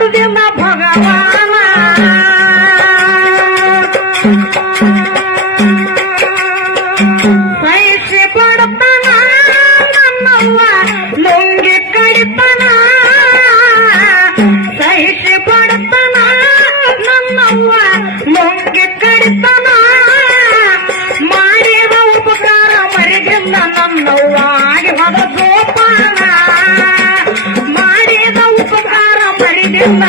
ಬಿಡುದಿಲ್ಲ ಭಗವಾನ ಸಹಿಸಿ ಕೊಡ್ತಾನ ನನ್ನವ್ವ ಲುಂಗಿ ಕಡಿತಾನ ಸಹಿಸಿ ಕೊಡ್ತಾನ ನನ್ನವ್ವ ಲುಂಗಿ ಕಡಿತಾನ ಮಾಡಿದ ಉಪಕಾರ ಮರಿಗಿಲ್ಲ ನನ್ನವ್ವ ಆಗಿ ಹೋದ ಜೋಪಾನ ಮಾಡಿದ ಉಪಕಾರ ಮರಿಗಿಲ್ಲ